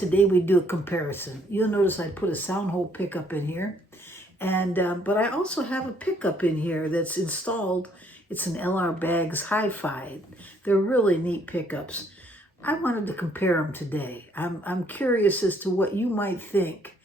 today we do a comparison. You'll notice I put a sound hole pickup in here, and but I also have a pickup in here that's installed. It's an BAGGS HiFi. They're really neat pickups. I wanted to compare them today. I'm curious as to what you might think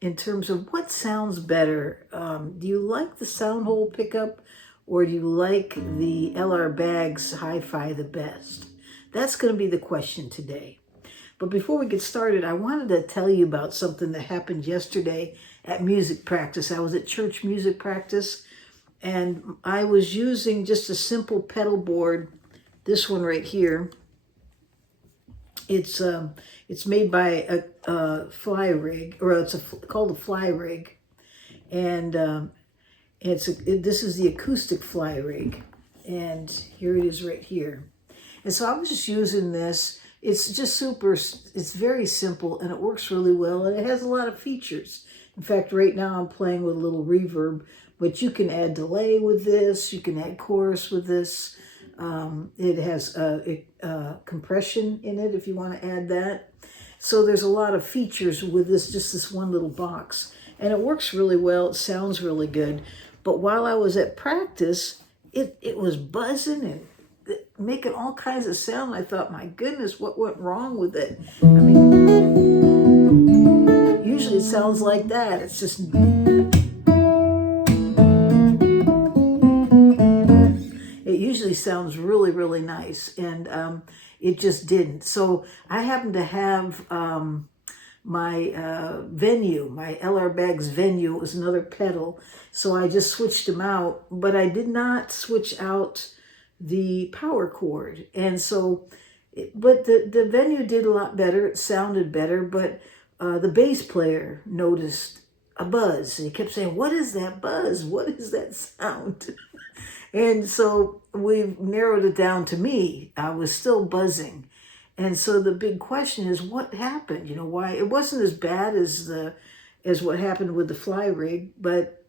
in terms of what sounds better. Do you like the sound hole pickup, or do you like the BAGGS HiFi the best? That's going to be the question today. But before we get started, I wanted to tell you about something that happened yesterday at music practice. I was at church music practice, and I was using just a simple pedal board, this one right here. It's made by a FlyRig, or called a FlyRig, and this is the Acoustic FlyRig, and here it is right here. And so I was just using this. It's just it's very simple, and it works really well, and it has a lot of features. In fact, right now I'm playing with a little reverb, but you can add delay with this, you can add chorus with this. It has compression in it if you want to add that. So there's a lot of features with just this one little box, and it works really well. It sounds really good. But while I was at practice, it was buzzing and making all kinds of sound. I thought, my goodness, what went wrong with it? I mean, usually it sounds like that. It's just... It usually sounds really, really nice, and it just didn't. So I happen to have my Venue, my BAGGS Venue. It was another pedal, so I just switched them out, but I did not switch out the power cord. And so, but the Venue did a lot better. It sounded better, but the bass player noticed a buzz, and he kept saying, "What is that buzz? What is that sound?" And so we've narrowed it down to me. I was still buzzing. And so the big question is, what happened? You know, why? It wasn't as bad as what happened with the FlyRig, but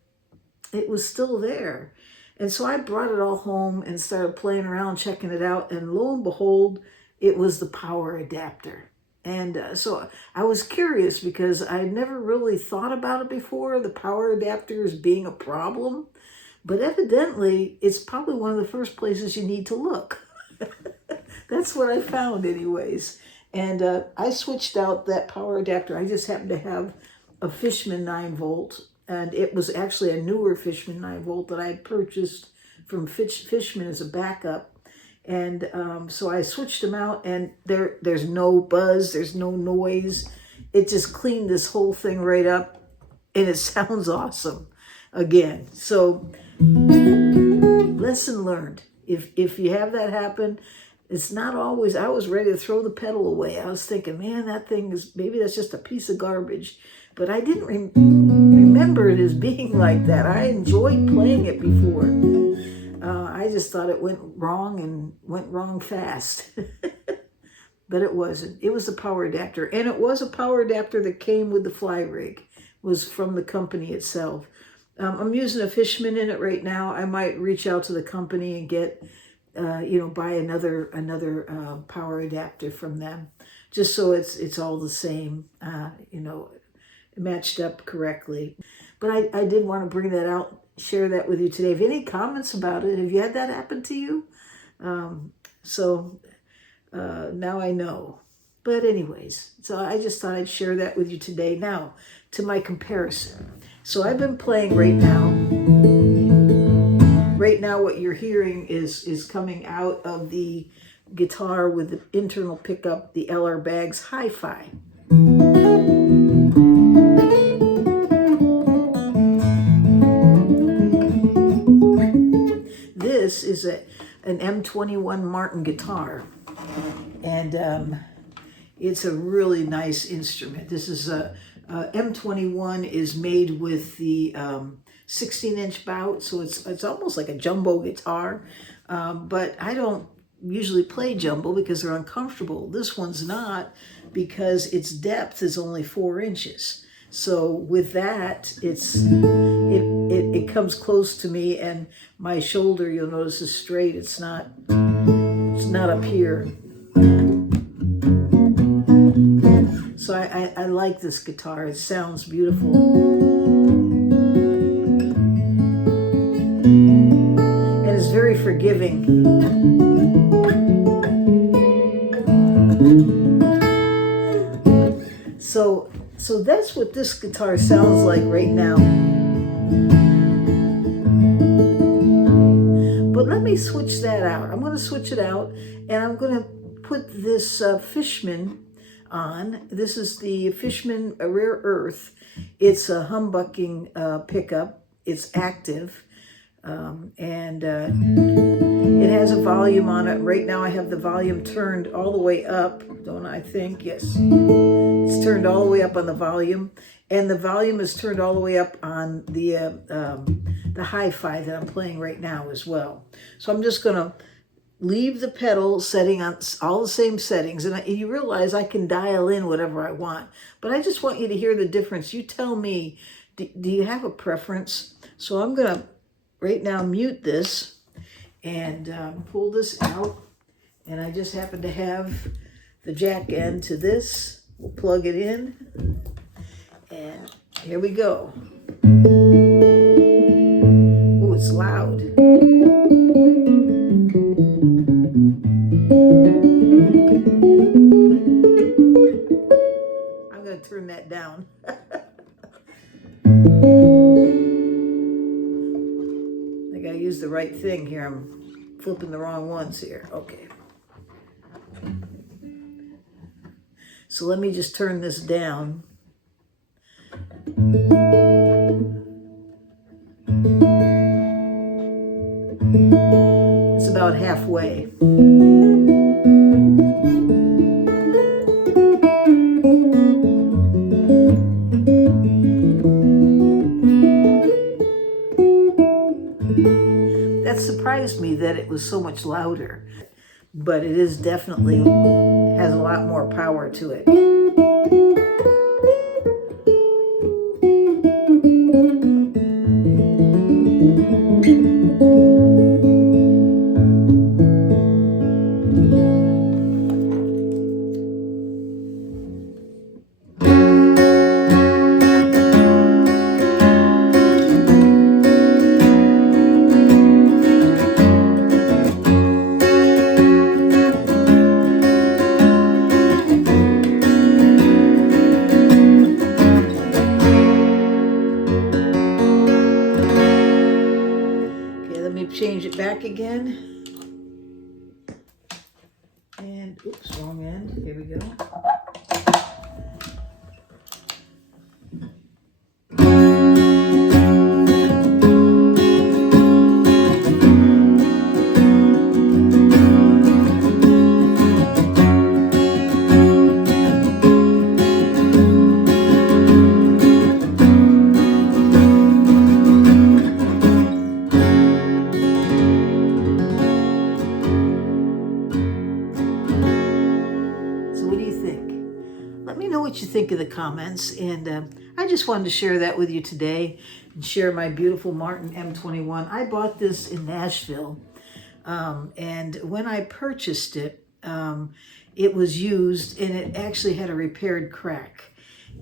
it was still there. And so I brought it all home and started playing around, checking it out. And lo and behold, it was the power adapter. And so I was curious because I had never really thought about it before, the power adapter as being a problem. But evidently, it's probably one of the first places you need to look. That's what I found anyways. And I switched out that power adapter. I just happened to have a Fishman 9-volt. And it was actually a newer Fishman 9-volt that I had purchased from Fishman as a backup. And so I switched them out, and there's no buzz, there's no noise. It just cleaned this whole thing right up, and it sounds awesome again. So lesson learned. If you have that happen, it's not always... I was ready to throw the pedal away. I was thinking, man, that thing is... maybe that's just a piece of garbage. But I didn't remember it as being like that. I enjoyed playing it before. I just thought it went wrong, and went wrong fast. But it wasn't. It was the power adapter. And it was a power adapter that came with the FlyRig. It was from the company itself. I'm using a Fishman in it right now. I might reach out to the company and get, buy another power adapter from them, just so it's all the same, matched up correctly. But I did want to bring that out, share that with you today. Have you any comments about it? Have you had that happen to you? Now I know. But anyways, so I just thought I'd share that with you today. Now, to my comparison. So I've been playing right now. Right now what you're hearing is coming out of the guitar with the internal pickup, the BAGGS HiFi. This is an M21 Martin guitar, and it's a really nice instrument. This is a M21 is made with the 16-inch bout, so it's almost like a jumbo guitar, but I don't usually play jumbo because they're uncomfortable. This one's not, because its depth is only 4 inches. So with that, it comes close to me, and my shoulder, you'll notice, is straight. It's not up here. So I like this guitar. It sounds beautiful. And it's very forgiving. So that's what this guitar sounds like right now. But let me switch that out. I'm going to switch it out, and I'm going to put this Fishman on. This is the Fishman Rare Earth. It's a humbucking pickup. It's active, and it has a volume on it. Right now I have the volume turned all the way up, don't I think? Yes. It's turned all the way up on the volume, and the volume is turned all the way up on the HiFi that I'm playing right now as well. So I'm just going to leave the pedal setting on all the same settings, and you realize I can dial in whatever I want, but I just want you to hear the difference. You tell me, do you have a preference? So I'm going to right now mute this and pull this out, and I just happen to have the jack end to this. We'll plug it in, and here we go. Oh, it's loud. I'm going to turn that down. I got to use the right thing here. I'm flipping the wrong ones here. Okay. So let me just turn this down. It's about halfway. That surprised me that it was so much louder, but it is definitely has a lot more power to it. Change it back again, and oops, wrong end. Here we go. What you think of the comments, and I just wanted to share that with you today and share my beautiful Martin M21. I bought this in Nashville, and when I purchased it, it was used and it actually had a repaired crack.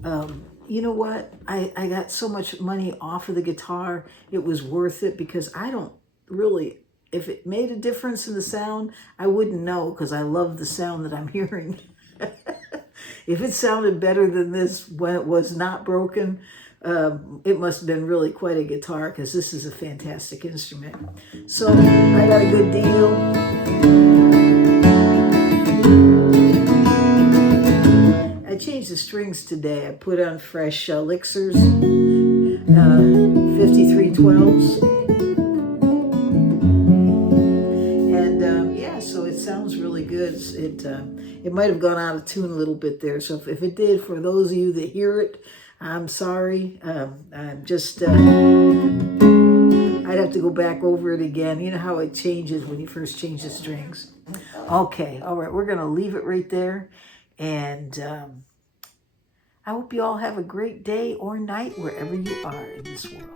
You know what? I got so much money off of the guitar, it was worth it, because I don't really, if it made a difference in the sound, I wouldn't know, because I love the sound that I'm hearing. If it sounded better than this when it was not broken, it must have been really quite a guitar, because this is a fantastic instrument. So I got a good deal. I changed the strings today. I put on fresh Elixers, 5312s. And yeah, so it sounds really good. It might have gone out of tune a little bit there. So if it did, for those of you that hear it, I'm sorry. I'm just, I'd have to go back over it again. You know how it changes when you first change the strings. Okay, all right, we're going to leave it right there. And I hope you all have a great day or night wherever you are in this world.